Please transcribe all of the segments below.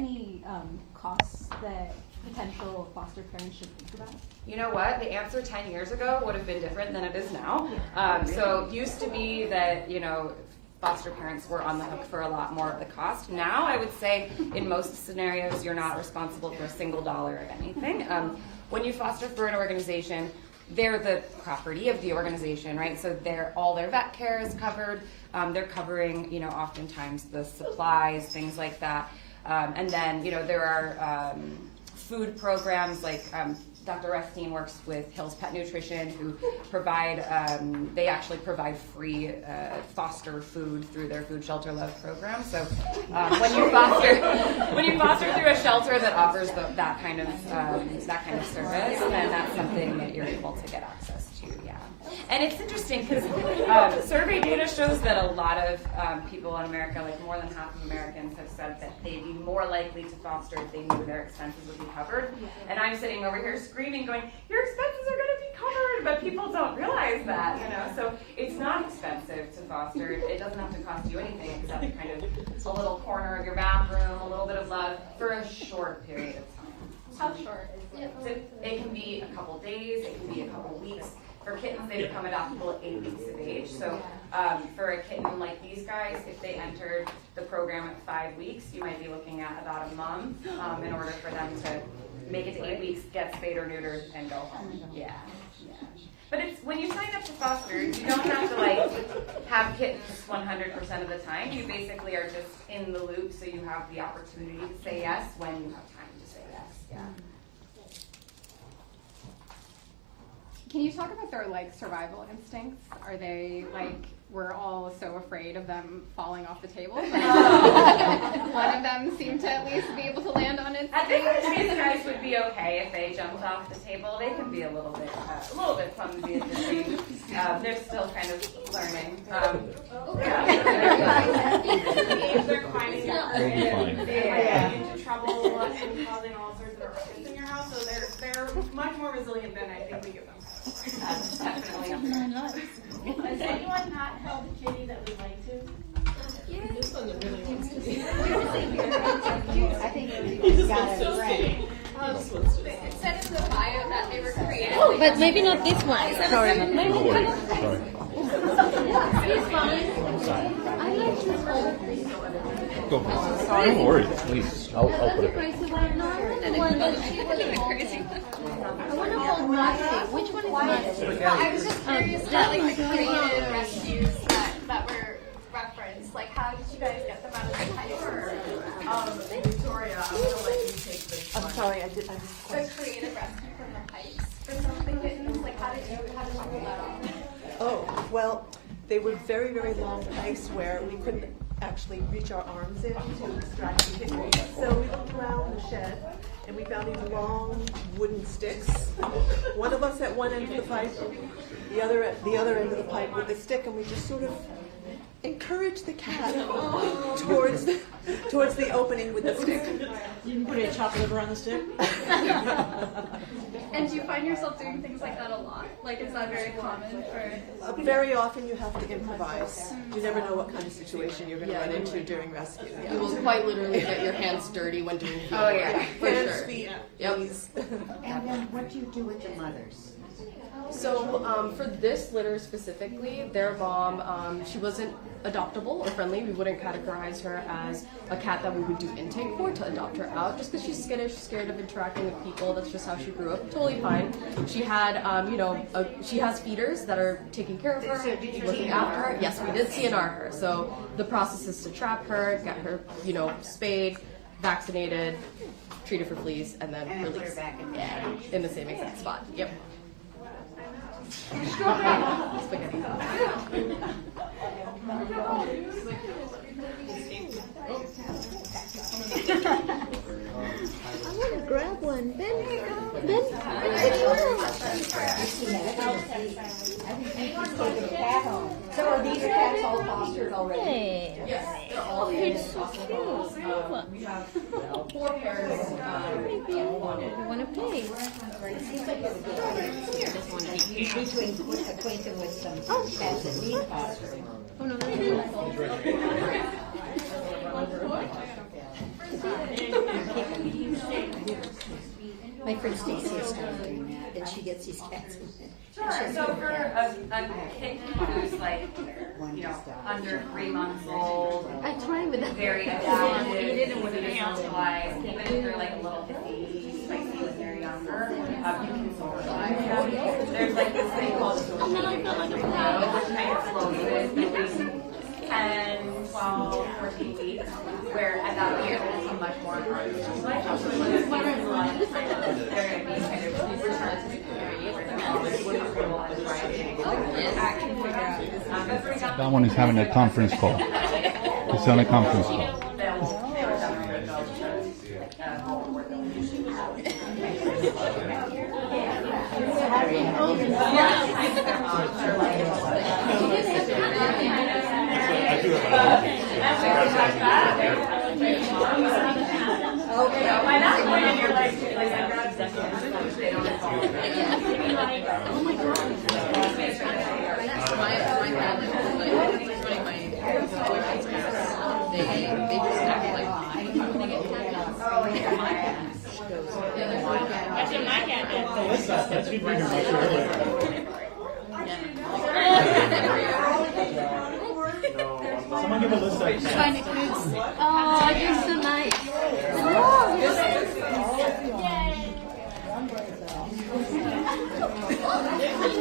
any costs that potential foster parents should think about? You know what? The answer 10 years ago would have been different than it is now. So it used to be that, foster parents were on the hook for a lot more of the cost. Now, I would say in most scenarios, you're not responsible for a single dollar of anything. When you foster for an organization, they're the property of the organization, right? So all their vet care is covered. They're covering, oftentimes the supplies, things like that. And then, there are food programs like Dr. Restine works with Hill's Pet Nutrition, who they actually provide free foster food through their Food Shelter Love program. So when you foster through a shelter that offers that kind of service, then that's something that you're able to get access to. Yeah. And it's interesting because survey data shows that a lot of people in America, like more than half of Americans, have said that they'd be more likely to foster if they knew their expenses would be covered. And I'm sitting over here screaming, going, your expenses are going to be covered, but people don't realize that, So it's not expensive to foster. It doesn't have to cost you anything except kind of a little corner of your bathroom, a little bit of love for a short period of time. How short is it? It can be a couple days, it can be a couple weeks. For kittens, they become adoptable at 8 weeks of age. So for a kitten like these guys, if they entered the program at 5 weeks, you might be looking at about a month in order for them to make it to 8 weeks, get spayed or neutered, and go home. Yeah. But when you sign up to foster, you don't have to have kittens 100% of the time. You basically are just in the loop, so you have the opportunity to say yes when you have time to say yes. Yeah. Can you talk about their survival instincts? Are they we're all so afraid of them falling off the table? One of them seemed to at least be able to land on its feet. I think these guys would be okay if they jumped off the table. They can be a little bit clumsy at this age. They're still kind of learning. They're climbing up and they get into trouble and causing all sorts of ruckus in your house. So they're much more resilient than I think we give them. That's definitely Has anyone not held a kitty that would like to? This one that really wants to be. I think you got it right. It said in the bio that they were created. Oh, but maybe not this one. Sorry. Sorry. Go. Don't worry, please. I'll put it back. I want to hold Moxie. Which one is Moxie? Well, I was just curious about the creative rescues that were referenced. How did you guys get them out of the pipe? Victoria, I'm going to let you take this one. I'm sorry, I just. The creative rescue from the pipes for some of the kittens. How did you pull that off? Oh, well, they were very, very long pipes where we couldn't actually reach our arms in to extract the kitten. So we looked around the shed and we found these long wooden sticks. One of us at one end of the pipe, the other at the other end of the pipe with the stick, and we just sort of encouraged the cat towards the opening with the stick. You can put a chopped liver on the stick. And do you find yourself doing things like that a lot? Is that very common for? Very often you have to improvise. You never know what kind of situation you're going to run into during rescue. You will quite literally get your hands dirty when doing food. Oh yeah, for Hands, sure. feet, Yep. knees. And then what do you do with the mothers? So for this litter specifically, their mom, she wasn't adoptable or friendly. We wouldn't categorize her as a cat that we would do intake for to adopt her out, just because she's skittish, scared of interacting with people. That's just how she grew up. Totally fine. She had, she has feeders that are taking care of her, looking after her. Yes, we did CNR her. So the process is to trap her, get her, spayed, vaccinated, treated for fleas, and then release. Put her back in the same exact spot. Yep. Spaghetti. I want to grab one. Ben, what do you want? So are these cats all fostered already? Hey. Yes. Oh, it's so cute. We have 4 pairs. Maybe I want to play. It seems like it's a good idea. Between acquainted with some cats that need fostering. Oh no, that's friend Stacy has started doing that, and she gets these cats. Sure. So for a kitten who's like, you know, under 3 months old, I try with that. very adaptive, easy to socialize, even if they're like a little hippie, spicy when they're younger, you can socialize them. There's like this thing called socialization and TNR, which kind of closes between 10, 12, 14 weeks, where at that point you're going to see much more socialization. So it's a lot of time they're going to be kind of returned to the community where they're always comfortable and thriving. That one is having a conference call. It's on a conference call. By that point in your life, they don't involve That should be here much earlier. Someone give a list of Oh, you're so nice.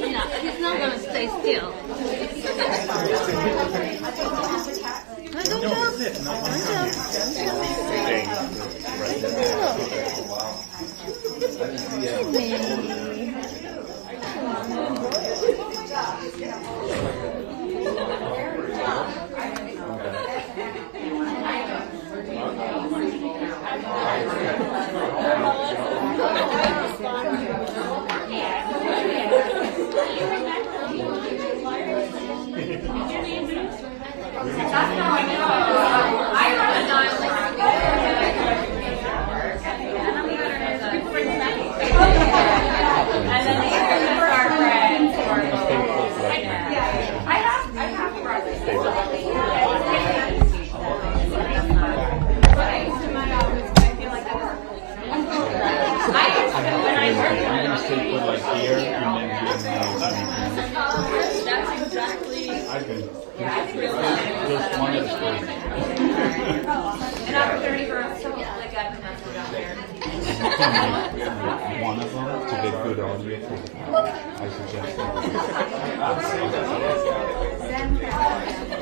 No, he's not gonna stay still. No, don't jump. Don't And after 30 girls, so like that, One of them to get good audio for the car. I suggest that.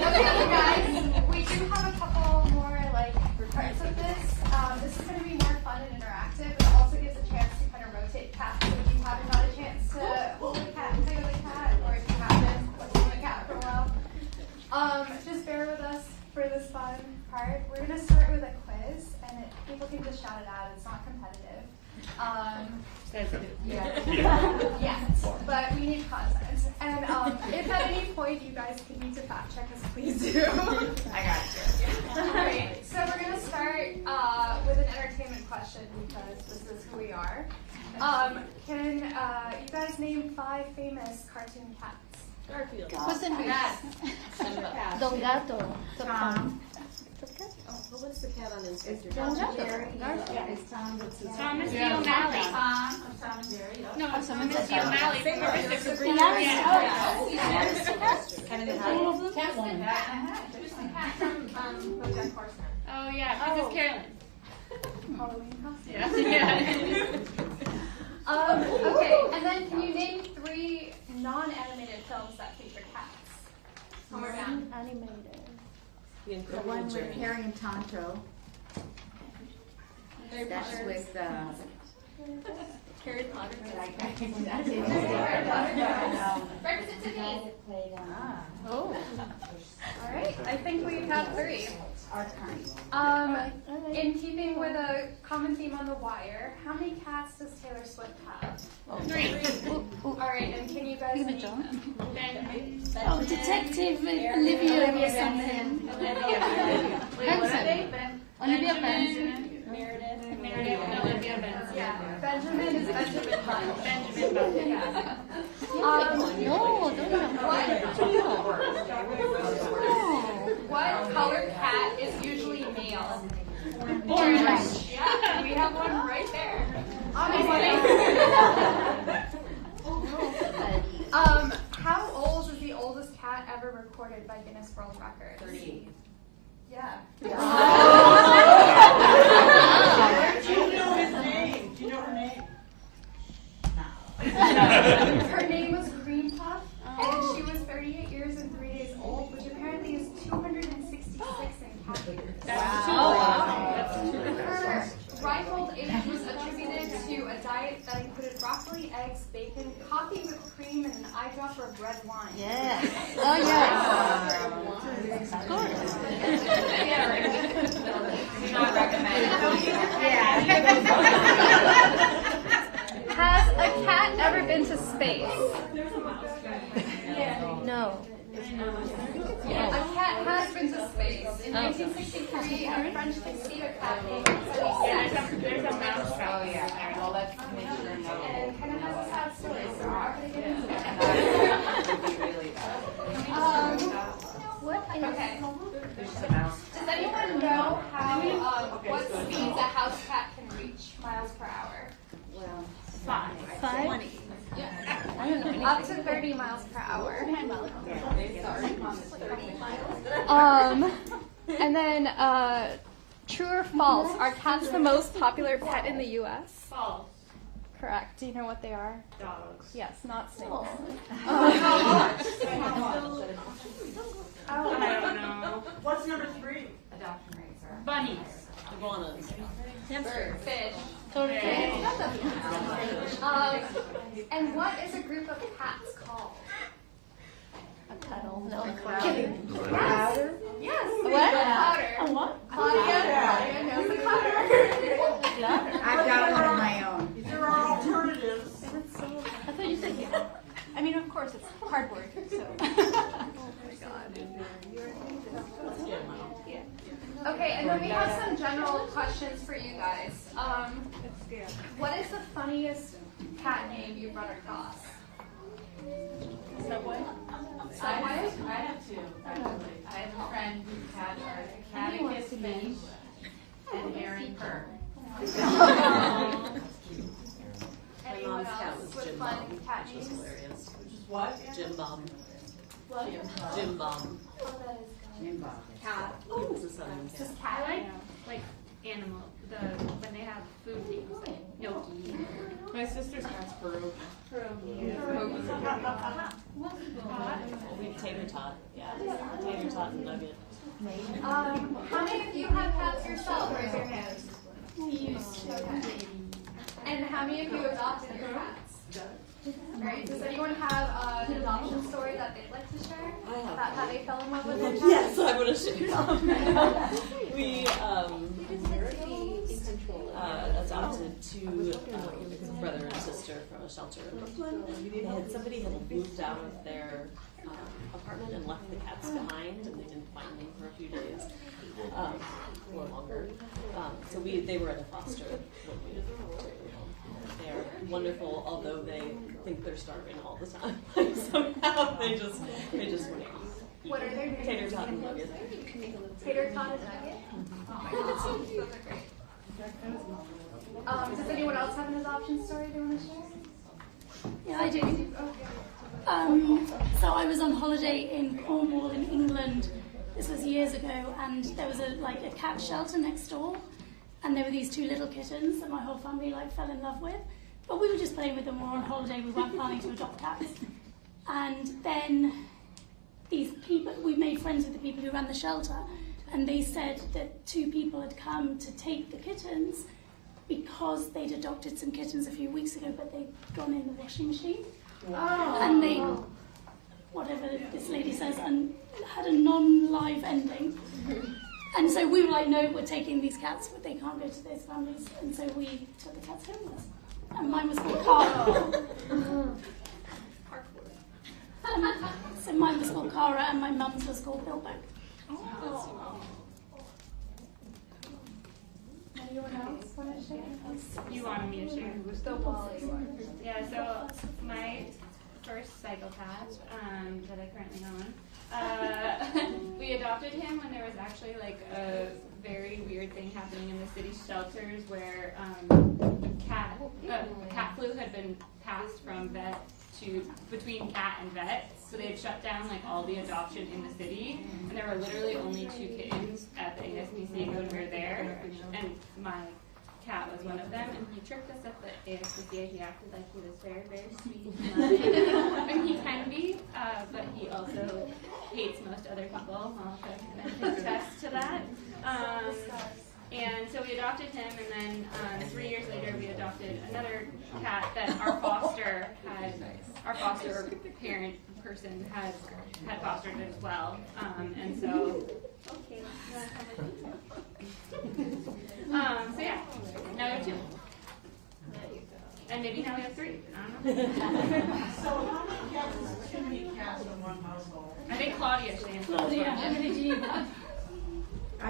Okay, you guys, we do have a couple more like parts of this. This is going to be more fun and interactive. It also gives a chance to kind of rotate cats. So if you haven't got a chance to hold a cat and play with a cat, or if you haven't, let's hold a cat for a while. Just bear with us for this fun part. We're going to start with a quiz, and people can just shout it out. It's not competitive. Yes, but we need content. And if at any point you guys need to fact check us, please do. I got you. Alright, so we're going to start with an entertainment question because this is who we are. Can you guys name 5 famous cartoon cats? Garfield. Don Gato. Tom. What's the cat on Inspector Don Gato. Thomas D. O'Malley. Tom and Jerry. No, Thomas D. O'Malley. Catwoman. Just the cat from BoJack Horseman. Oh yeah, Princess Carolyn. Halloween costume. Yeah. Okay, and then can you name 3 non-animated films that feature cats? Somewhere down. Animated. The The one with Harry and Tonto. That's with, Harry Potter. Breakfast at Tiffany's. Oh. All right, I think we have 3. In keeping with a common theme on The Wire, how many cats does Taylor Swift have? 3. All right, and can you guys name them? Oh, Detective Olivia something. Olivia Benson. Meredith. Meredith and Olivia Benson. Yeah, Benjamin is Benjamin Button. Benjamin Button. No, don't have What color cat is usually male? Orange. Yeah, we have one right there. Obviously. 1963, a French tuxedo cat named There's a mouse. Oh yeah. Well, let's make sure no. and kind of has a sad story, so we're not going to get into it. Would be really bad. What? Okay. There's just a mouse. Does anyone know how what speeds a house cat can reach miles per hour? Well, 5? I don't know. Up to 30 miles per hour. And then, true or false? Are cats the most popular pet in the U.S.? False. Correct. Do you know what they are? Dogs. Yes, not snakes. I don't know. What's number 3? adoption rates are. Bunnies. Iguanas. Fish. Okay. And what is a group of cats called? A cuddle. No. Yes. What? Clutter. A what? Claudia knows the clutter. I've got one of my own. There are alternatives. I thought you said yeah. I mean, of course, it's cardboard, so. Okay, and then we have some general questions for you guys. What is the funniest cat name you've run across? Subway? Subway? I have two, actually. I have a friend whose cats are Catechus Finch and Aaron Purr. Anyone else with fun cat names? What? Jim Bomb. Jim Bomb. Cat. He was a son. Just cat. I like animal, when they have food names, like gnocchi. My sister's cat's Peru. We tater tot. Yeah. Tater tot and nugget. How many of you have cats yourself? Raise your hand. And how many of you adopted your cats? Right. Does anyone have an adoption story that they'd like to share? About how they fell in love with their cats? Yes, I want to share some. We adopted two brother and sister from a shelter in Brooklyn. Somebody had moved out of their apartment and left the cats behind, and they didn't find them for a few days or longer. So they were at a foster when we adopted them. They are wonderful, although they think they're starving all the time. Somehow they just want to eat. What are their names? Tater tot and nugget. Tater tot and nugget? Those are great. Does anyone else have an adoption story they want to share? Yeah, I do. So I was on holiday in Cornwall in England. This was years ago, and there was a cat shelter next door, and there were these two little kittens that my whole family fell in love with. But we were just playing with them. We were on holiday. We weren't planning to adopt cats. And then these people, we made friends with the people who ran the shelter, and they said that two people had come to take the kittens because they'd adopted some kittens a few weeks ago, but they'd gone in the washing machine. Oh. And they, whatever this lady says, and had a non-live ending. And so we were like, no, we're taking these cats, but they can't go to those families. And so we took the cats home with us. And mine was called Cara. So mine was called Cara, and my mum's was called Bilbo. Anyone else want to share? You wanted me to share? Yeah, so my first psychopath that I currently own, we adopted him when there was actually a very weird thing happening in the city shelters where cat flu had been passed from vet to between cat and vet. So they had shut down all the adoption in the city, and there were literally only 2 kittens at the ASPCA when we were there, and my cat was one of them, and he tricked us at the ASPCA. He acted like he was very, very sweet and he can be, but he also hates most other people. I'll attest to that. And so we adopted him, and then 3 years later we adopted another cat that our foster parent person had fostered as well. And so, okay, you want to come with me? So yeah, now we have 2. And maybe now we have 3. I don't know. So how many cats is too many cats in one household? I think Claudia should answer. Claudia, how many do you have? I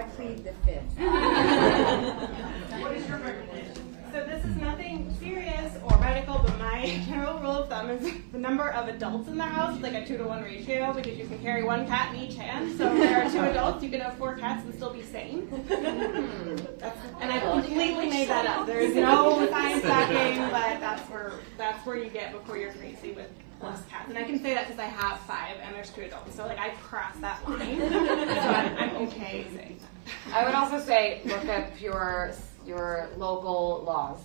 the fifth. What is your recommendation? So this is nothing serious or medical, but my general rule of thumb is the number of adults in the house is like a 2-to-1 ratio because you can carry one cat in each hand. So if there are 2 adults, you can have 4 cats and still be sane. And I completely made that up. There is no science backing, but that's where you get before you're crazy with less cats. And I can say that because I have 5 and there's 2 adults. So like I crossed that line. So I'm okay saying that. I would also say look up your local laws,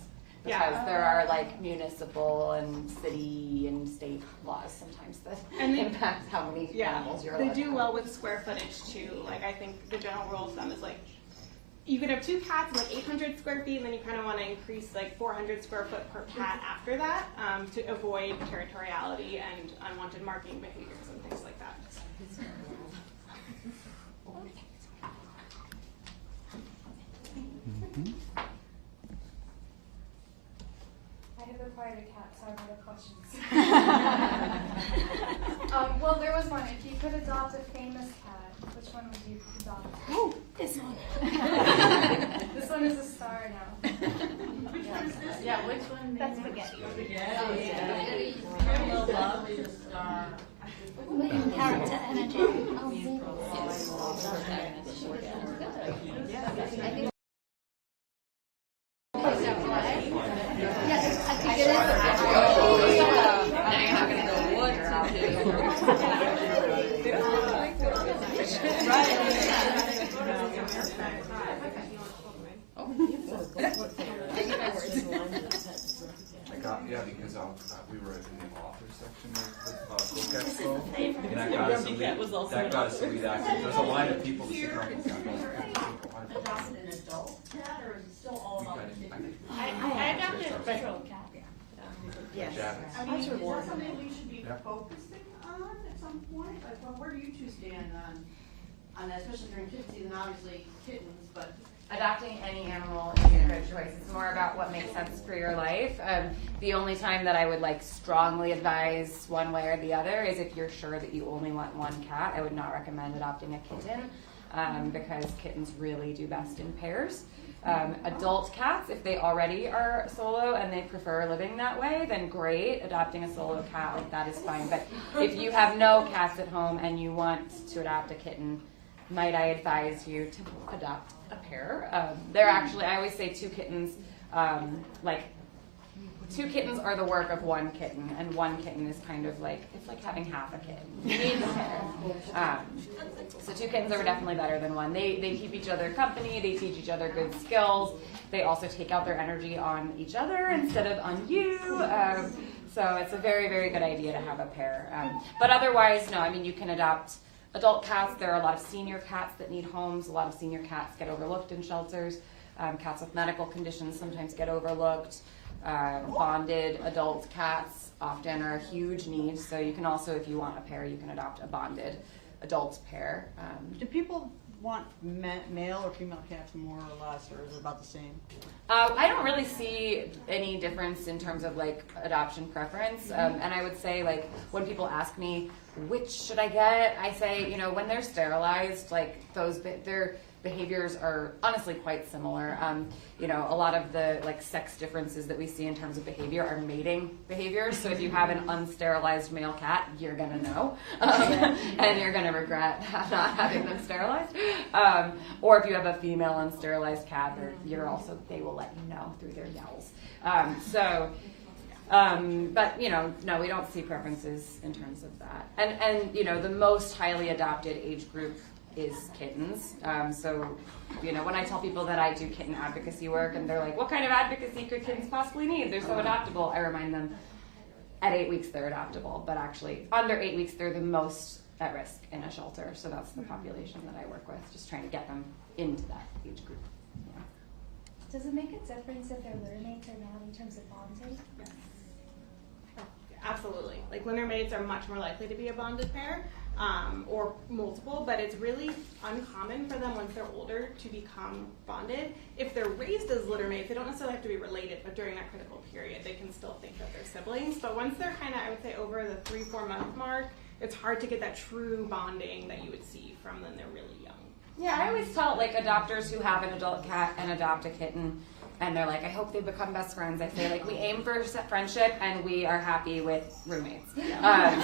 because there are like municipal and city and state laws sometimes that impact how many animals you're allowed. They do well with square footage too. Like I think the general rule of thumb is like you could have 2 cats and like 800 square feet, and then you kind of want to increase like 400 square foot per cat after that to avoid territoriality and unwanted marking behaviors and things like that. I have acquired a cat, so I have other questions. Well, there was one. If you could adopt a famous cat, which one would you adopt? Oh, this one. This one is a star now. Which one is this? Yeah, which one? That's spaghetti. Spaghetti. Little lovely star. Character energy. Because we were in the author section of the Book Expo, and that got us a lead actor. There's a line of people that sit around the table. Adopted an adult cat, or is it still all about the kittens? I adopted a patrol cat. Yes. I mean, is that something we should be focusing on at some point? Like, well, where do you two stand on that, especially during kitten season? Obviously, kittens, but adopting any animal is a good choice. It's more about what makes sense for your life. The only time that I would like strongly advise one way or the other is if you're sure that you only want one cat. I would not recommend adopting a kitten because kittens really do best in pairs. Adult cats, if they already are solo and they prefer living that way, then great. Adopting a solo cat like that is fine. But if you have no cats at home and you want to adopt a kitten, might I advise you to adopt a pair? They're actually, I always say 2 kittens, like 2 kittens are the work of 1 kitten, and 1 kitten is kind of like, it's like having half a kitten. You need the pair. So 2 kittens are definitely better than 1. They keep each other company, they teach each other good skills, they also take out their energy on each other instead of on you. So it's a very, very good idea to have a pair. But otherwise, no, I mean, you can adopt adult cats. There are a lot of senior cats that need homes. A lot of senior cats get overlooked in shelters. Cats with medical conditions sometimes get overlooked. Bonded adult cats often are a huge need. So you can also, if you want a pair, you can adopt a bonded adult pair. Do people want male or female cats more or less, or is it about the same? I don't really see any difference in terms of like adoption preference. And I would say like when people ask me, which should I get? I say, you know, when they're sterilized, like their behaviors are honestly quite similar. You know, a lot of the like sex differences that we see in terms of behavior are mating behaviors. So if you have an unsterilized male cat, you're gonna know, and you're gonna regret not having them sterilized. Or if you have a female unsterilized cat, they will let you know through their yells. But you know, no, we don't see preferences in terms of that. And you know, the most highly adopted age group is kittens. So, you know, when I tell people that I do kitten advocacy work and they're like, what kind of advocacy could kittens possibly need? They're so adoptable. I remind them at 8 weeks they're adoptable, but actually under 8 weeks they're the most at risk in a shelter. So that's the population that I work with, just trying to get them into that age group. Yeah. Does it make a difference if they're litter mates or not in terms of bonding? Yes. Absolutely. Like litter mates are much more likely to be a bonded pair. Or multiple, but it's really uncommon for them once they're older to become bonded. If they're raised as litter mates, they don't necessarily have to be related, but during that critical period, they can still think that they're siblings. But once they're kind of, I would say, over the 3-4 month mark, it's hard to get that true bonding that you would see from when they're really young. Yeah, I always tell like adopters who have an adult cat and adopt a kitten, and they're like, I hope they become best friends. I say like, we aim for friendship and we are happy with roommates. Yeah,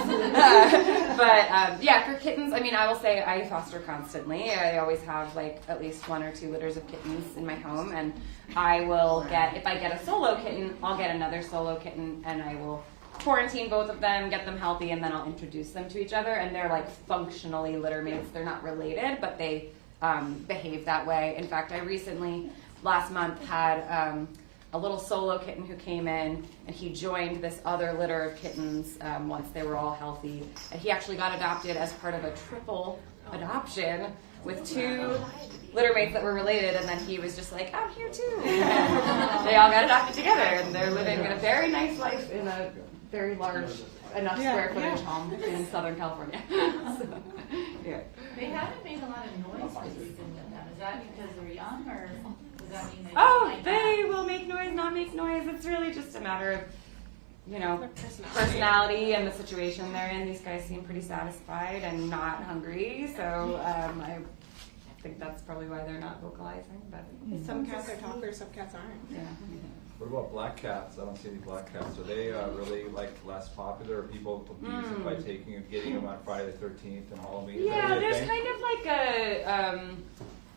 for kittens, I mean, I will say I foster constantly. I always have like at least 1 or 2 litters of kittens in my home, and I will get, if I get a solo kitten, I'll get another solo kitten, and I will quarantine both of them, get them healthy, and then I'll introduce them to each other, and they're like functionally litter mates. They're not related, but they behave that way. In fact, I recently, last month, had a little solo kitten who came in, and he joined this other litter of kittens once they were all healthy. And he actually got adopted as part of a triple adoption with 2 litter mates that were related, and then he was just like, I'm here too. And they all got adopted together, and they're living a very nice life in a very large, enough square footage home in Southern California. So, yeah. They haven't made a lot of noise this season with them. Is that because they're young, or does that mean They will make noise, not make noise. It's really just a matter of, you know, personality and the situation they're in. These guys seem pretty satisfied and not hungry, so I think that's probably why they're not vocalizing. But Some cats are talkers, some cats aren't. yeah. What about black cats? I don't see any black cats. Are they really like less popular? Or people abuse them by getting them on Friday the 13th and Halloween? Yeah, there's kind of like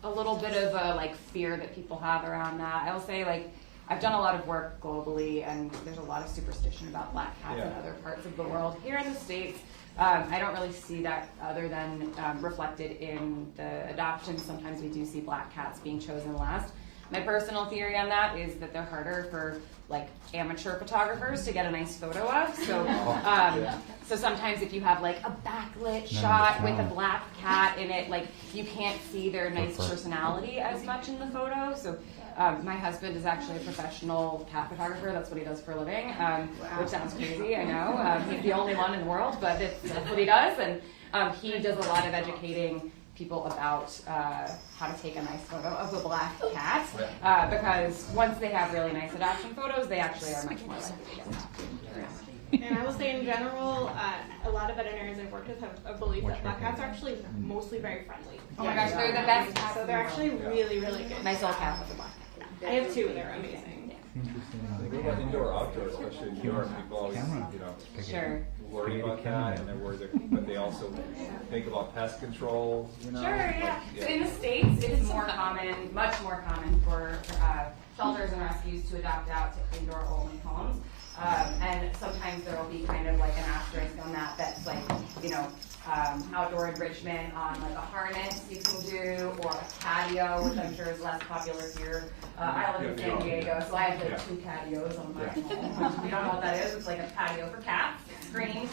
a little bit of a like fear that people have around that. I will say like I've done a lot of work globally, and there's a lot of superstition about black cats in other parts of the world. Here in the States, I don't really see that other than reflected in the adoptions. Sometimes we do see black cats being chosen last. My personal theory on that is that they're harder for like amateur photographers to get a nice photo of. So, so sometimes if you have like a backlit shot with a black cat in it, like you can't see their nice personality as much in the photo. So. My husband is actually a professional cat photographer. That's what he does for a living, which sounds crazy, I know. He's the only one in the world, but that's what he does. And he does a lot of educating people about how to take a nice photo of a black cat, because once they have really nice adoption photos, they actually are much more likely to get adopted. And I will say in general, a lot of veterinarians I've worked with have a belief that black cats are actually mostly very friendly. Oh my gosh, they're the best cats. So they're actually really, really good. Nice old cat with a black cat. I have 2, they're amazing. What about indoor, outdoor, especially in New York? People always, Sure. worry about that, and they're worried, but they also think about pest control. Sure, yeah. So in the States, it's more common, much more common for shelters and rescues to adopt out to indoor-only homes. And sometimes there will be kind of like an asterisk on that that's like, you know, outdoor enrichment on like a harness you can do, or a patio, which I'm sure is less popular here. I live in San Diego, so I have like 2 patios on my home. If you don't know what that is, it's like a patio for cats, screened.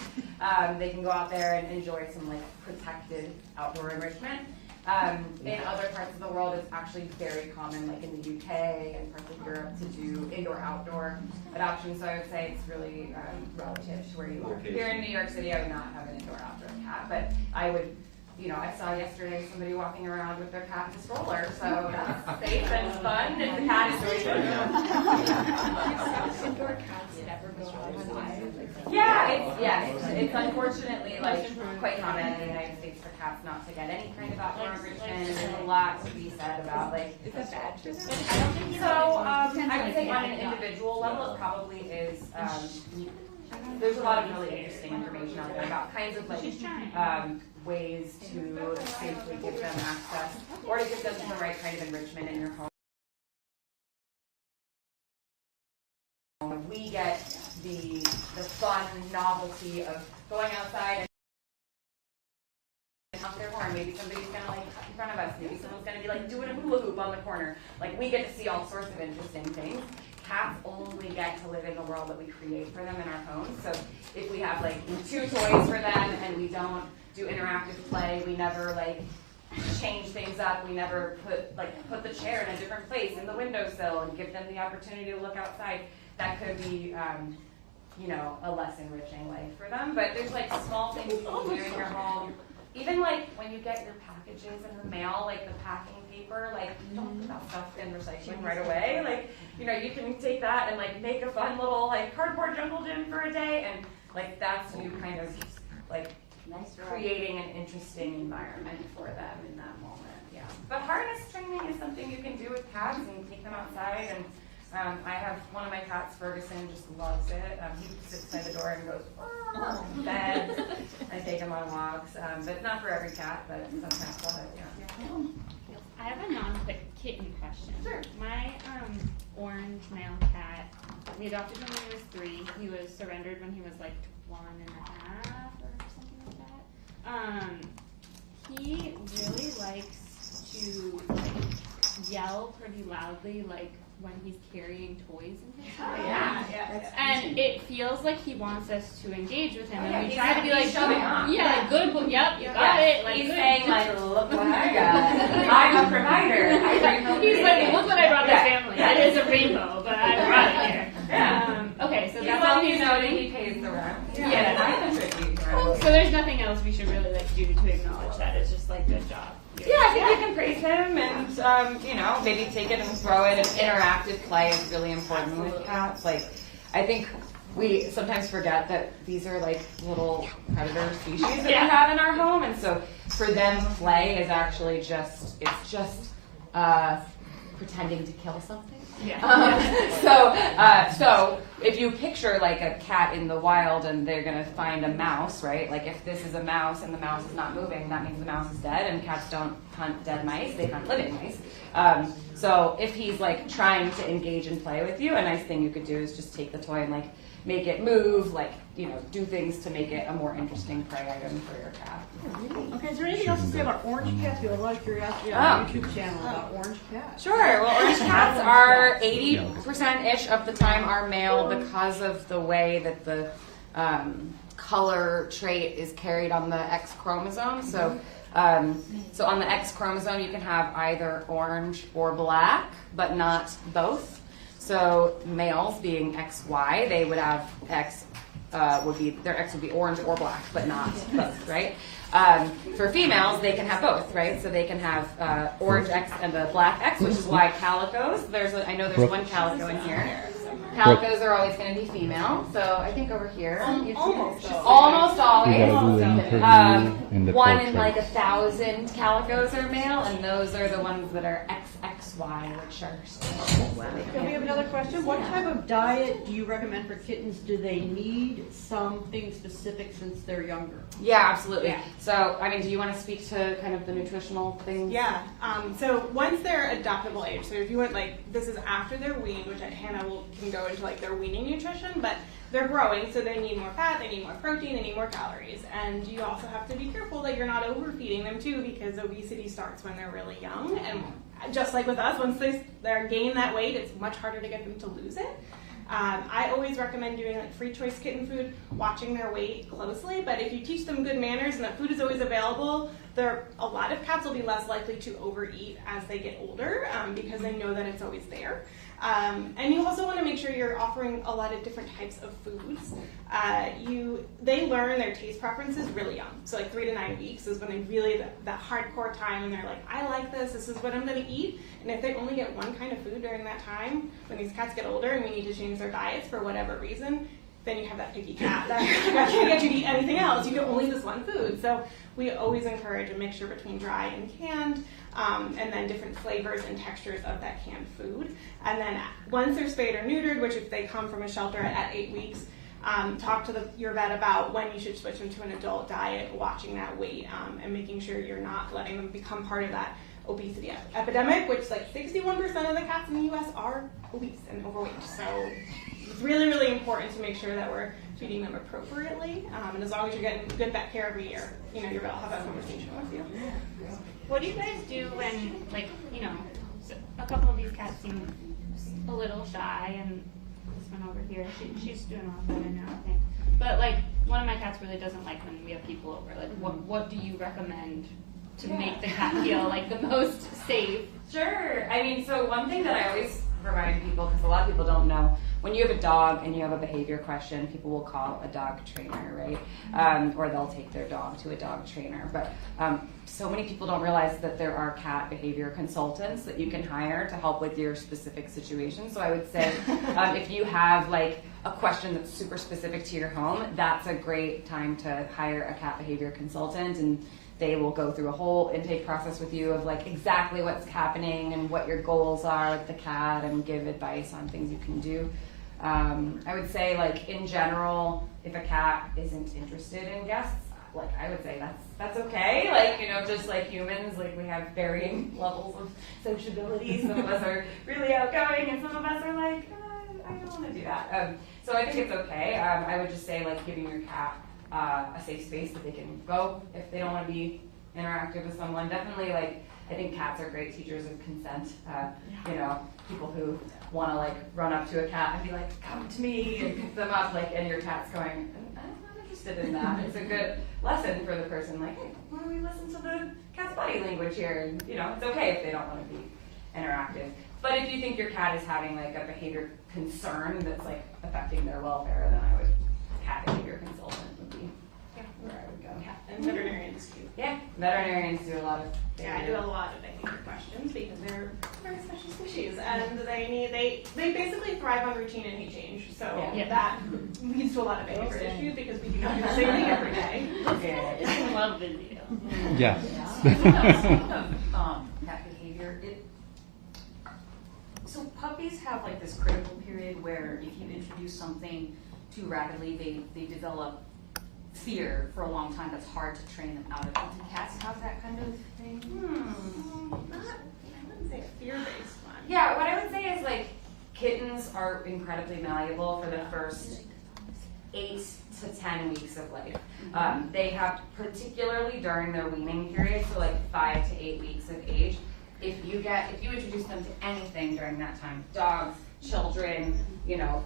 They can go out there and enjoy some like protected outdoor enrichment. In other parts of the world, it's actually very common, like in the UK and parts of Europe, to do indoor-outdoor adoption. So I would say it's really relative to where you are. Here in New York City, I would not have an indoor-outdoor cat, but I would, you know, I saw yesterday somebody walking around with their cat in a stroller, so that's safe and fun, and the cat enjoys it. Indoor cats never go outside? It's unfortunately like quite common in the United States for cats not to get any kind of outdoor enrichment. There's a lot to be said about like. Is that bad for them? So I would say on an individual level, it probably is. There's a lot of really interesting information out there about kinds of like ways to safely give them access or to give them the right kind of enrichment in your home. We get the fun novelty of going outside and out their horn. Maybe somebody's gonna like cut in front of us. Maybe someone's gonna be like doing a hula hoop on the corner. Like we get to see all sorts of interesting things. Cats only get to live in the world that we create for them in our homes. So if we have like 2 toys for them and we don't do interactive play, we never like change things up. We never put the chair in a different place in the windowsill and give them the opportunity to look outside. That could be, you know, a less enriching life for them. But there's like small things you can do in your home. Even like when you get your packages in the mail, like the packing paper, like don't put that stuff in recycling right away. Like, you know, you can take that and like make a fun little like cardboard jungle gym for a day, and like that's you kind of like creating an interesting environment for them in that moment. Yeah. But harness training is something you can do with cats and take them outside. And I have one of my cats, Ferguson, just loves it. He sits by the door and goes, oh, bed. I take him on walks, but not for every cat, but some cats love it. Yeah. I have a non-kitten question. Sure. My orange male cat, we adopted him when he was 3. He was surrendered when he was like 1.5 or something like that. He really likes to like yell pretty loudly, like when he's carrying toys in his hand. And it feels like he wants us to engage with him, and we try to be like, yeah, good, yep, you got it. Like, he's good. saying like, look what I got. I'm a provider. He's like, look what I brought the family. It is a rainbow, but I brought it here. Okay, so that's all you know that he pays the rent. Yeah. I contribute to rent. So there's nothing else we should really like do to acknowledge that. It's just like, good job. Yeah, I think you can praise him and, you know, maybe take it and throw it. And interactive play is really important with cats. Like, I think we sometimes forget that these are like little predator species that we have in our home. And so for them, play is actually just pretending to kill something. So if you picture like a cat in the wild and they're going to find a mouse, right? Like if this is a mouse and the mouse is not moving, that means the mouse is dead, and cats don't hunt dead mice, they hunt living mice. So if he's like trying to engage and play with you, a nice thing you could do is just take the toy and like make it move, like, you know, do things to make it a more interesting prey item for your cat. Okay, is there anything else to say about orange cats? We have a lot of curiosity on our YouTube channel about orange cats. Sure. Well, orange cats are 80%-ish of the time are male because of the way that the color trait is carried on the X chromosome. So on the X chromosome, you can have either orange or black, but not both. So males being XY, they would have X their X would be orange or black, but not both, right? For females, they can have both, right? So they can have orange X and a black X, which is why calicos. I know there's one calico in here. Calicos are always going to be female. So I think over here, almost always. 1 in like 1,000 calicos are male, and those are the ones that are XXY, which are. And we have another question. What type of diet do you recommend for kittens? Do they need something specific since they're younger? Yeah, absolutely. So, I mean, do you want to speak to kind of the nutritional things? Yeah. So once they're adoptable age, so if you want, like, this is after they're weaned, which Hannah can go into like their weaning nutrition, but they're growing, so they need more fat, they need more protein, they need more calories. And you also have to be careful that you're not overfeeding them too, because obesity starts when they're really young. And just like with us, once they gain that weight, it's much harder to get them to lose it. I always recommend doing like free choice kitten food, watching their weight closely, but if you teach them good manners and that food is always available, a lot of cats will be less likely to overeat as they get older because they know that it's always there. And you also want to make sure you're offering a lot of different types of foods. They learn their taste preferences really young. So like 3 to 9 weeks is when they really, that hardcore time when they're like, I like this is what I'm going to eat. And if they only get one kind of food during that time, when these cats get older and we need to change their diets for whatever reason, then you have that picky cat that can't get you to eat anything else. You can only this one food. So we always encourage a mixture between dry and canned, and then different flavors and textures of that canned food. And then once they're spayed or neutered, which if they come from a shelter at 8 weeks, talk to your vet about when you should switch them to an adult diet, watching that weight, and making sure you're not letting them become part of that obesity epidemic, which like 61% of the cats in the U.S. are obese and overweight. So it's really, really important to make sure that we're feeding them appropriately. And as long as you're getting good vet care every year, your vet will have that conversation with you. What do you guys do when, like, a couple of these cats seem a little shy, and this one over here, she's doing a lot better now, I think. But like, one of my cats really doesn't like when we have people over. Like, what do you recommend to make the cat feel like the most safe? Sure. I mean, so one thing that I always remind people, because a lot of people don't know, when you have a dog and you have a behavior question, people will call a dog trainer, right? Or they'll take their dog to a dog trainer. But so many people don't realize that there are cat behavior consultants that you can hire to help with your specific situation. So I would say if you have like a question that's super specific to your home, that's a great time to hire a cat behavior consultant. And They will go through a whole intake process with you of like exactly what's happening and what your goals are with the cat, and give advice on things you can do. I would say, like, in general, if a cat isn't interested in guests, like, I would say that's okay. Like, you know, just like humans, like, we have varying levels of sociability. Some of us are really outgoing, and some of us are like, I don't want to do that. So I think it's okay. I would just say, like, giving your cat a safe space that they can go if they don't want to be interactive with someone. Definitely, like, I think cats are great teachers of consent. You know, people who want to like run up to a cat and be like, come to me, and pick them up, like, and your cat's going, I'm not interested in that. It's a good lesson for the person, like, hey, why don't we listen to the cat's body language here? And, you know, it's okay if they don't want to be interactive. But if you think your cat is having like a behavior concern that's like affecting their welfare, then I would, cat behavior consultant would be where I would go. Yeah, and veterinarians too. Yeah, veterinarians do a lot of. Yeah, I do a lot of behavior questions because they're very special species, and they basically thrive on routine and hate change. So that leads to a lot of behavior issues because we do not do the same thing every day. I love video. Yeah. Speaking of cat behavior, so puppies have like this critical period where if you introduce something too rapidly, they develop fear for a long time that's hard to train them out of. Do cats have that kind of thing? I wouldn't say a fear-based one. Yeah, what I would say is, like, kittens are incredibly malleable for the first 8 to 10 weeks of life. They have, particularly during their weaning period, so like 5 to 8 weeks of age, if you introduce them to anything during that time, dogs, children, you know,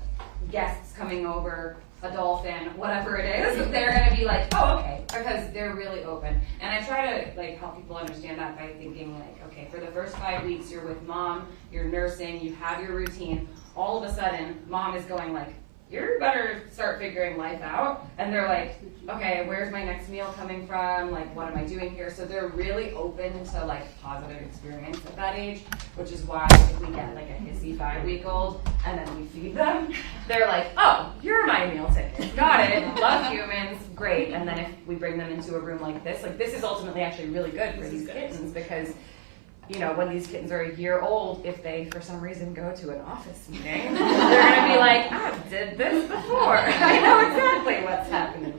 guests coming over, a dolphin, whatever it is, they're gonna be like, oh, okay, because they're really open. And I try to like help people understand that by thinking like, okay, for the first 5 weeks, you're with mom, you're nursing, you have your routine. All of a sudden, mom is going like, you better start figuring life out. And they're like, okay, where's my next meal coming from? Like, what am I doing here? So they're really open to like positive experience at that age, which is why if we get like a hissy 5-week-old and then we feed them, they're like, oh, you're my meal ticket. Got it. Love humans. Great. And then if we bring them into a room like this is ultimately actually really good for these kittens because, you know, when these kittens are a year old, if they, for some reason, go to an office meeting, they're going to be like, I did this before. I know exactly what's happening.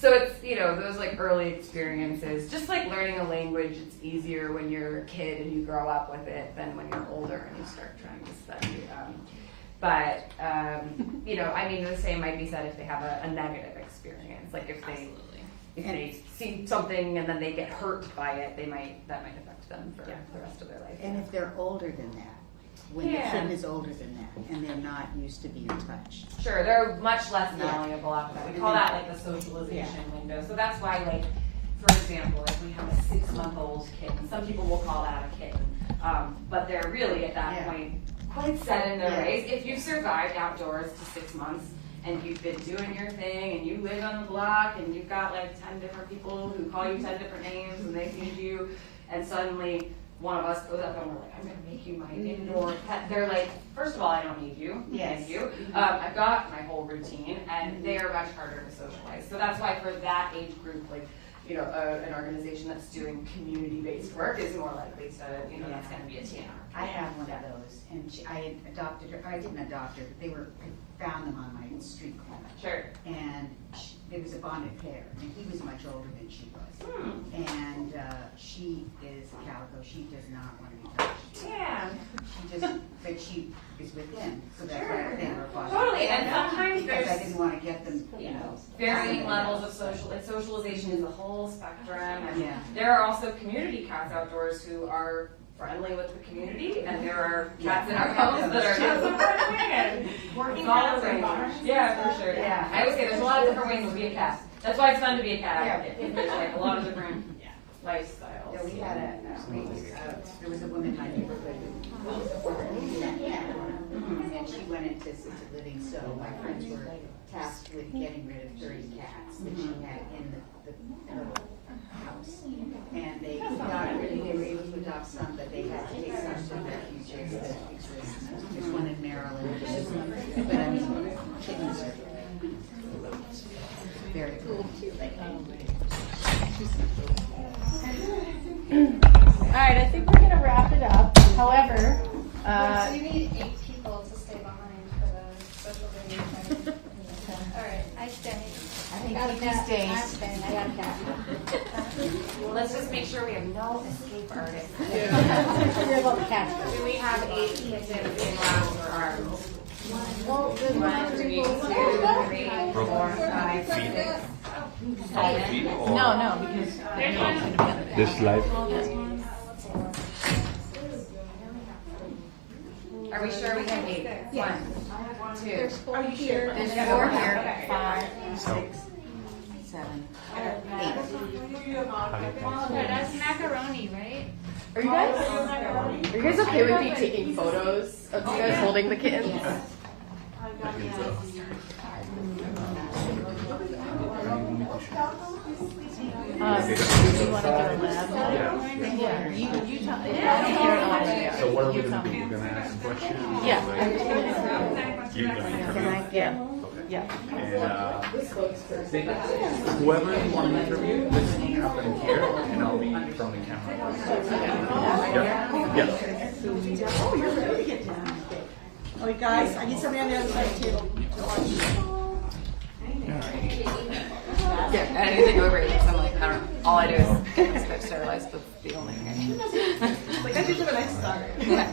So it's, you know, those, like, early experiences. Just like learning a language, it's easier when you're a kid and you grow up with it than when you're older and you start trying to study. You know, I mean, the same might be said if they have a negative experience. Like, if they see something and then they get hurt by it, that might affect them for the rest of their life. And if they're older than that, when the kitten is older than that, and they're not used to being touched. Sure, they're much less malleable after that. We call that like the socialization window. So that's why, like, for example, if we have a 6-month-old kitten, some people will call that a kitten, but they're really at that point quite set in their ways. If you've survived outdoors to 6 months, and you've been doing your thing, and you live on the block, and you've got like 10 different people who call you 10 different names, and they feed you, and suddenly one of us goes up and we're like, I'm gonna make you my indoor pet. They're like, first of all, I don't need you. Thank you. I've got my whole routine, and they are much harder to socialize. So that's why for that age group, like, you know, an organization that's doing community-based work is more likely to, you know, that's gonna be a TNR. I have one of those, and I adopted her. I didn't adopt her, but I found them on my street corner. Sure. And it was a bonded pair, and he was much older than she was. And she is a calico. She does not want to be touched. Yeah. But she is with him, so that's why they were foster. Totally, and sometimes because there's I didn't want to get them, you know. varying levels of socialization is a whole spectrum, and there are also community cats outdoors who are friendly with the community, and there are cats in our homes that are not so friendly, and Working it's all cats the and range. bars. Yeah, for sure. Yeah. I always say there's a lot of different ways to be a cat. That's why it's fun to be a cat advocate. There's like a lot of different lifestyles. Yeah, we had there was a woman in my neighborhood who and she went into assisted living, so my friends were tasked with getting rid of 30 cats that she had in her house. And they were able to adopt some, but they had to take some to refuges that exist. There's one in Maryland. But I mean, kittens are very cool. No escape artist. Do we have 8 kittens in round or arms? 1, 2, 3, 4, 5, 6, 7. No, because This life. Are we sure we have 8? Yeah. 1, 2. There's 4 here. There's and 4 then here. 5, So, 6, 7, 8. Yeah, that's macaroni, right? Are you guys okay with me taking photos of you guys holding the kittens? do you want to do a lab? Yeah. You tell. I don't care at all. so what are we gonna do? We're gonna ask questions? Yeah. You're gonna Can interview? I? Yeah. Yeah. And whoever you want to interview, let's happen here, and I'll be from the camera. Yeah. Yeah. Oh, you're ready to get down. Oh, guys, I need somebody on the other side of the table to watch. Yeah, anything over 8, I'm like, I don't know. All I do is get this stuff sterilized, but the only thing I do. Like, that's usually when I start. Yeah.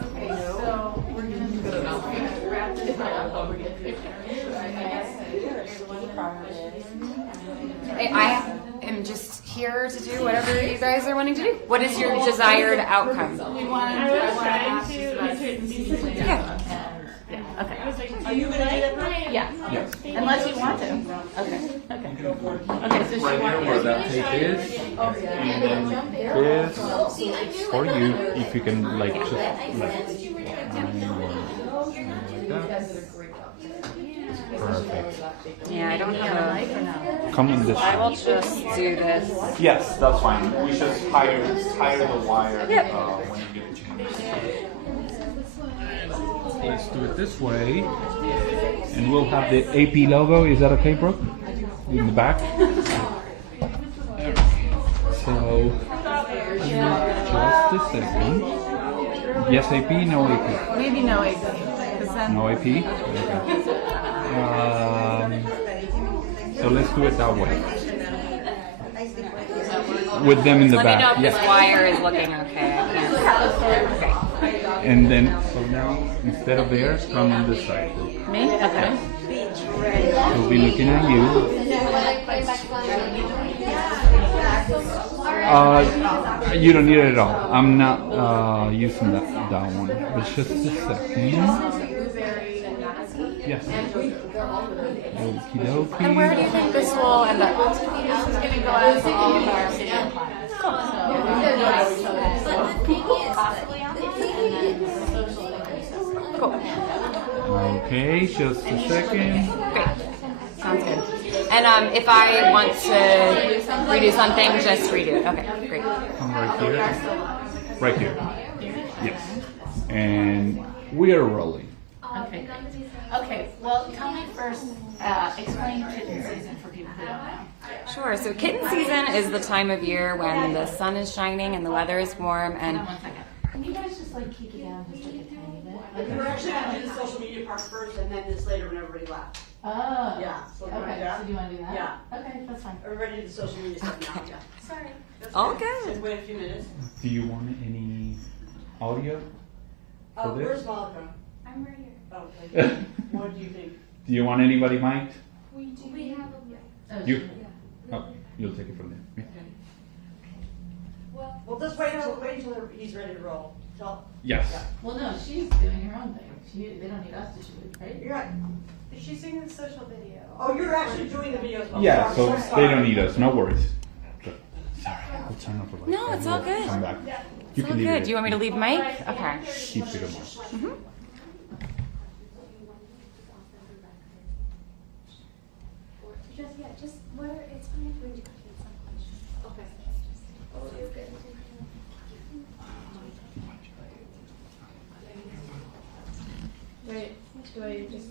Okay, so we're gonna wrap this up. I am just here to do whatever you guys are wanting to do. What is your desired outcome? I was trying to. Yeah. Okay. Are you gonna do that? Yeah. Yes. Unless you want to. Okay. Okay. Okay. So she Right here wants. where that tape is, and then this for you, if you can like just like perfect. Yeah, I don't have a. Come on this I will side. just do this. Yes, that's fine. We just tie the wire when you get the change. Let's do it this way, and we'll have the AP logo. Is that okay, Brooke? In the back. So, just a second. Yes, AP. No AP. Maybe no AP. 'Cause then. No AP. Okay. So let's do it that way. With them in the Let me know back. if this wire is looking okay. I can't. Okay. And then, so now, instead of there, come on this side. Me? Okay. We'll be looking at you. You don't need it at all. I'm not using that one. But just a second. Yes. Okie dokie. And where do you think this will end up? This is going to go out to all of our video Okay, just a second. Great. Sounds good. And if I want to redo something, just redo it. Okay, great. Come right here. Right here. Yes. And we are rolling. Okay. Okay. Well, tell me first. Explain kitten season for people who don't know. Sure. So kitten season is the time of year when the sun is shining and the weather is warm and. Hold on 1 second. Can you guys just like keep it down just like a tiny bit? We're actually gonna do the social media part first, and then this later when everybody left. Oh. Yeah. So we're gonna Okay. do that. So do you want to do that? Yeah. Okay, that's fine. Everybody do the social media stuff now. Okay. Yeah. Sorry. That's All okay. good. Just wait a few minutes. Do you want any audio for this? Where's Monica? I'm right here. Oh, thank you. What do you think? Do you want anybody mic'd? We have a. Oh, You? Oh, you'll take it from there. Yeah. Well, just wait until he's ready to roll. Tell. Yes. Well, no, she's doing her own thing. They don't need us to shoot it, right? You're right. She's doing the social video. Oh, you're actually doing the videos. Oh, Yeah, so sorry. they don't need us. No worries. Sorry, I'll turn off the light. No, it's all good. Come back. It's all good. Do you want me to leave mic? Okay. Keep it on. Mm-hmm. Just whether it's fine if we do some questions. Okay. Wait, do I just?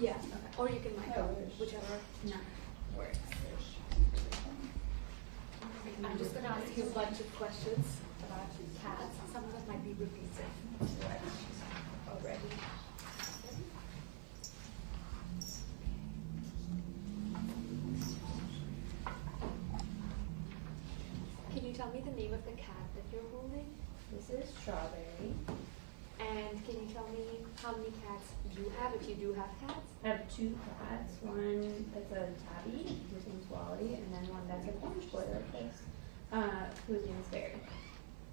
Yeah. Or you can mic up, whichever works. I'm just gonna ask you a bunch of questions about cats. Some of them might be repeated already. tell me the name of the cat that you're holding? This is Strawberry. And can you tell me how many cats you have, if you do have cats? I have 2 cats. One that's a tabby, whose name's Wally, and then one that's an orange boy like this, whose name is Barry.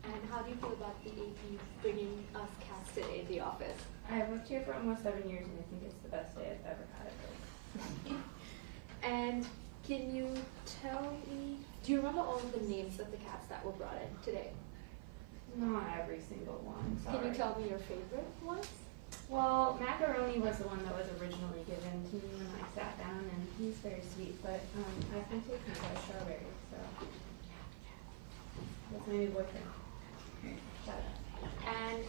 And how do you feel about the AP bringing us cats today in the office? I've worked here for almost 7 years, and I think it's the best day I've ever had at work. And can you tell me, do you remember all of the names of the cats that were brought in today? Not every single one, sorry. Can you tell me your favorite ones? Well, Macaroni was the one that was originally given to me when I sat down, and he's very sweet, but I've been taken by Strawberry, so that's my new boyfriend. Shout out. And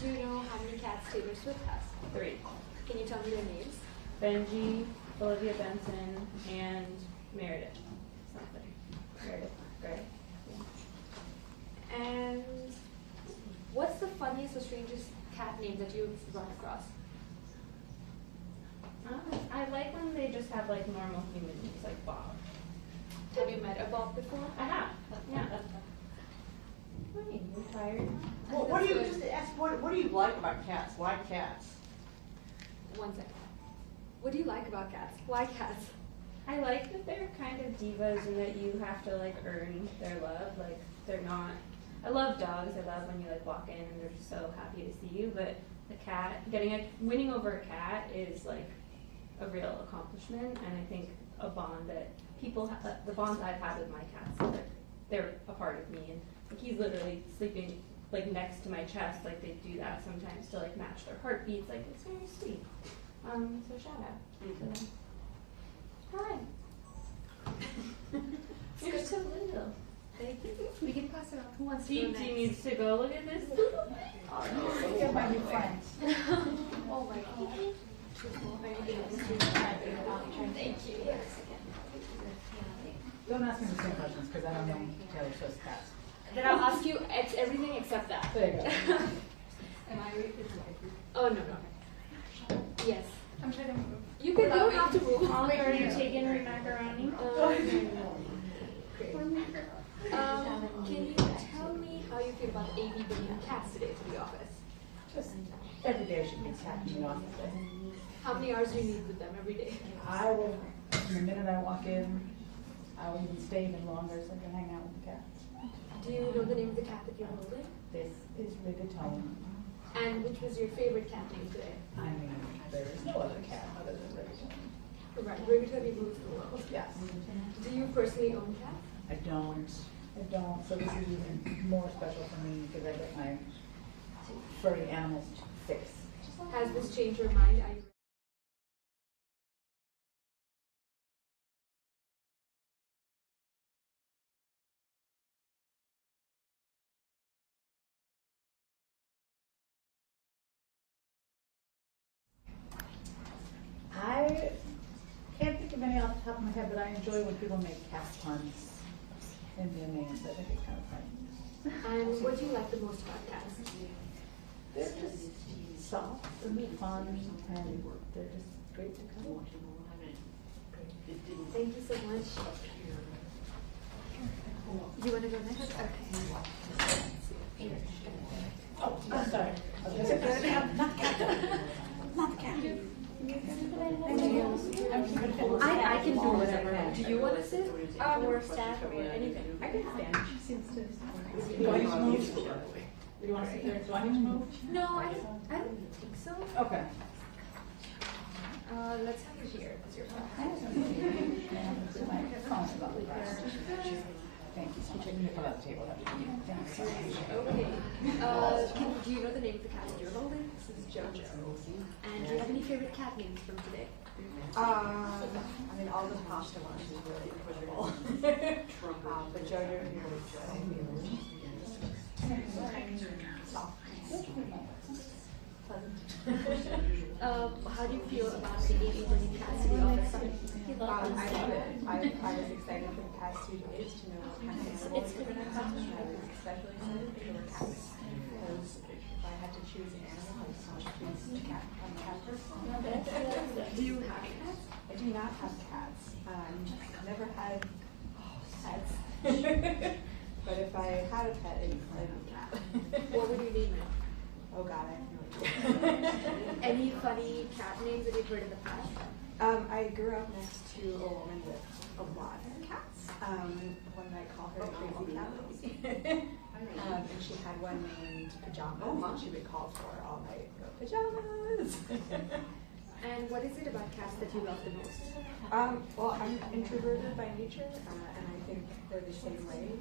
do you know how many cats Taylor Swift has? 3. Can you tell me their names? Benji, Olivia Benson, and Meredith. Something. Meredith Gray. Yeah. And what's the funniest or strangest cat name that you've run across? I like when they just have like normal human names, like Bob. Have you met a Bob before? I have. Yeah. Wait, you're tired? Well, what do you just ask? What do you like about cats? Why cats? 1 second. What do you like about cats? Why cats? I like that they're kind of divas and that you have to like earn their love. Like they're not. I love dogs. I love when you like walk in and they're just so happy to see you. But a cat, winning over a cat is like a real accomplishment. And I think a bond that people, the bonds I've had with my cats, like they're a part of me. And like he's literally sleeping like next to my chest. Like they do that sometimes to like match their heartbeats. Like it's very sweet. So shout out to them. Hi. You're so little. Thank you. We can pass it on. Who wants to Deep go next? needs to go. Look at this. Oh, look at my new friends. Oh my God. Thank you. Don't ask me the same questions because I don't know Taylor Swift's cats. Then I'll ask you everything except that. There you go. Am I right? Oh, no. Yes. I'm trying to move. You don't have to move. Molly, are you taking her macaroni? Great. Can you tell me how you feel about AB bringing cats today to the office? Just every day she brings cat in the office. How many hours do you need with them every day? I will, from the minute I walk in, I will even stay even longer so I can hang out with the cats. Do you know the name of the cat that you're holding? This is Rigatone. And which was your favorite cat name today? I mean, there is no other cat other than Rigatone. Right, Rigatone rules the world. Yes. Do you personally own cats? I don't. So this is even more special for me because I get my furry animals fixed. Has this changed your mind? Are you I can't think of any off the top of my head, but I enjoy when people make cat puns in their names. I think it's kind of funny. And what do you like the most about cats? They're just soft and fun, and they're just great to cuddle. Thank you so much. Do you want to go next? Okay. Oh, I'm sorry. Not the cat. Not the cat. I can do whatever. Do you want to sit? Or stand or anything? I can stand. She seems to. Do I need to move? Do you want to sit there? Do I need to move? No, I don't think so. Okay. Let's have it here. That's your phone. My phone's on the ground. Thank you so much. You can pull out the table. Thanks so much. Okay. Do you know the name of the cat that you're holding? This is Jojo. And do you have any favorite cat names from today? I mean, all the pasta ones is really incredible. But Jojo is how do you feel about the AB bringing cats to the office? I love it. I was excited for the past 2 days to know what kind of animals were going to come. And I was especially excited that they were cats. Because if I had to choose an animal, I just want to choose a cat. I'm a cat person. Do you have cats? I do not have cats. Never had pets. But if I had a pet and I have a cat. What would you name it? Oh God, I have no idea. Any funny cat names that you've heard in the past? I grew up next to a woman with a lot of cats. One night called her Crazy Cat Lady. And she had one named Pajamas, and she would call for her all night and go, Pajamas! And what is it about cats that you love the most? Well, I'm introverted by nature, and I think they're the same way.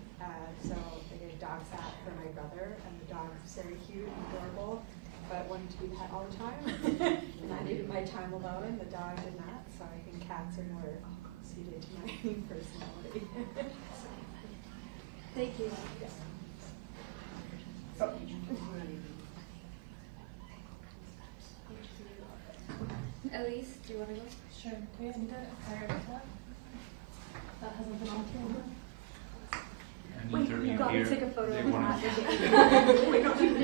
So I get a dog sat for my brother, and the dog's very cute and adorable, but wanted to be pet all the time. And I needed my time alone, and the dog did not. So I think cats are more suited to my personality. Thank you. Yes. Elise, do you want to go? Sure. Do we need to hire a cat? That hasn't been on camera. Wait, you got to take a photo of that.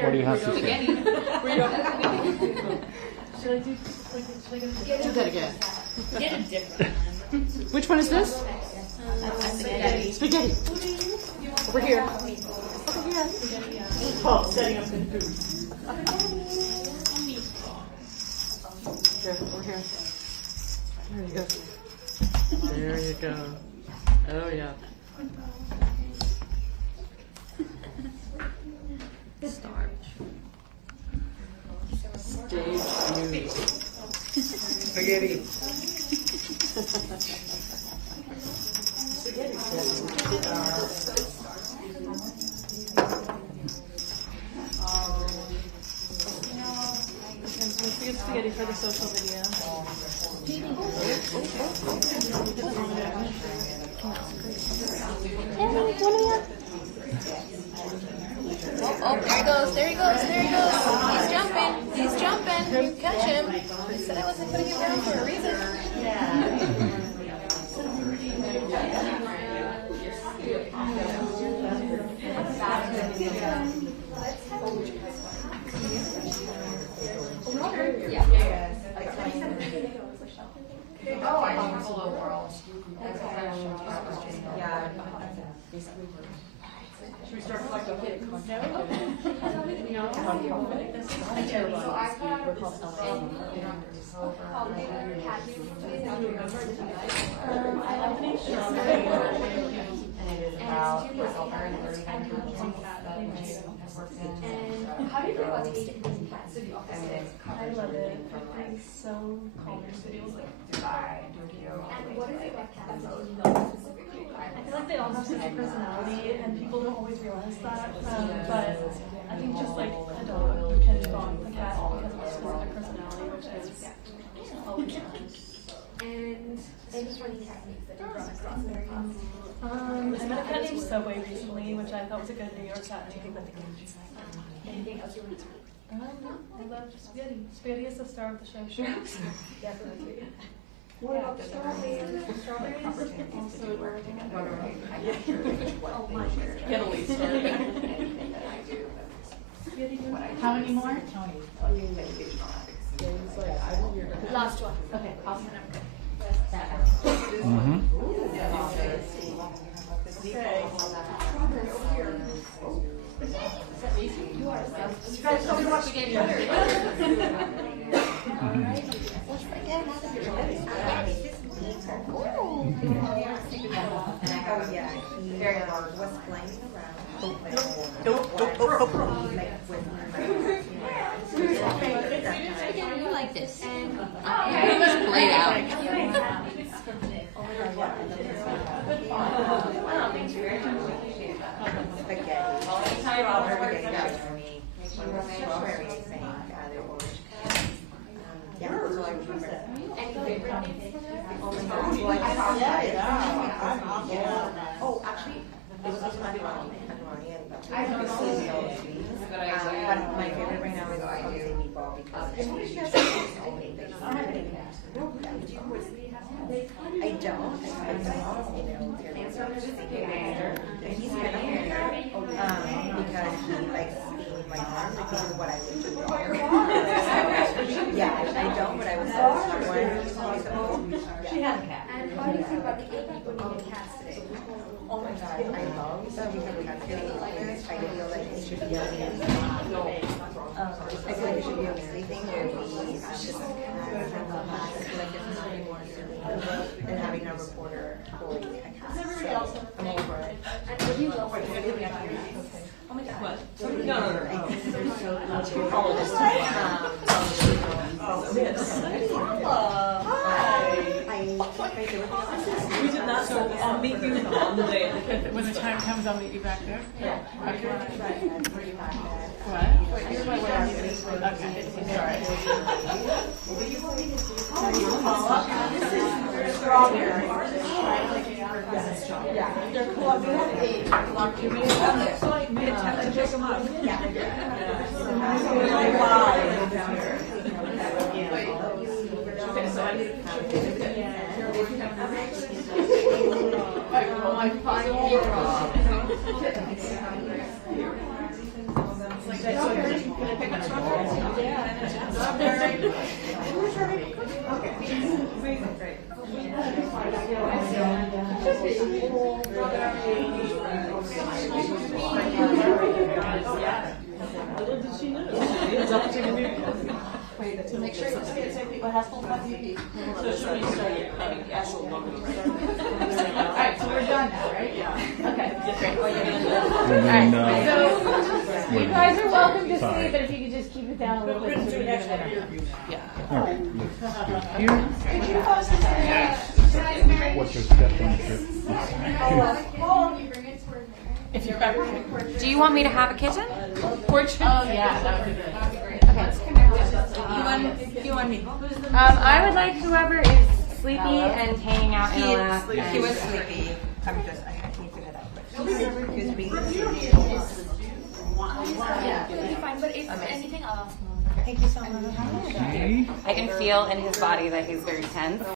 What do you have to say? Should I do, Do that again. Get a different one. Which one is this? Spaghetti. Spaghetti. Over here. Over here. Oh, setting up some food. Here, over here. There you go. There you go. Oh yeah. Starch. Stage news. Spaghetti. let's get spaghetti for the social video. Oh, there he goes, there he goes, there he goes. He's jumping, he's jumping. Catch him. I said I wasn't putting him down for a reason. Oh, I travel the world. Yeah, basically we're. Should we start collecting kittens? No. So I got I like to and it is about Elmer and And how do you feel about taking cats to the office today? I love it. It's so calming. It feels like And what is it about cats that you love specifically? I feel like they all have such a personality, and people don't always realize that. But I think just like a dog can bond with a cat because of their specific personality, which is always nice. And any funny cat names that you run across in your class? I met a cat named Subway recently, which I thought was a good New York cat name. Anything else you want to I love spaghetti. Spaghetti is the star of the show. Definitely. What about strawberries? Strawberries also adorable. Oh my God. Get a lead started. How many more? Tony. Last one. Okay, awesome. You are So we watch the game. Oh yeah, he very hard. Was flying around. You like this? Just play it out. Oh, actually, it was also pepperoni, and I don't know. But my favorite right now is obviously meatball because I don't. And he's kind of weird because he likes being my arm, like this is what I would do. Yeah, I don't, but I was so She has a cat. And how do you feel about the 8 people who get cats today? Oh my God, I love that we have cats. I should be on I feel like it should be on everything where we just have I feel like it's not anymore than having a reporter bully a cat. So I'm over it. What do you love? Oh my god. What? No. We did not, so I'll meet you on the day. When the time comes, I'll meet you back there. Yeah. Okay. What? Here's my way. Okay. Strawberry. Yeah, they're cool. We have 8. Do we attempt to pick them up? Yeah. Okay, so I need my final can I pick up strawberries? Yeah. Strawberry. Okay. Amazing. Great. Little did she know. Wait, to make sure you what has full BP. So should we start having actual numbers? Alright, so we're done now, right? Yeah. Okay, great. And then, Alright, so You guys are welcome to Sorry. stay, but if you could just keep it down a little bit. So we can get it. Yeah. all right, let's do it here. Could you post this in What's your step on trip? Well, you bring it to where If you're ever Do you want me to have a kitten? portrait. Oh yeah, that would be good. You want me? I would like whoever is sleepy and hanging out in a lap. He was sleepy. I can't figure that out. He was being Yeah, it'll be fine, but if anything, I'll ask Mom. Thank you so much. Okay. I can feel in his body that he's very tense.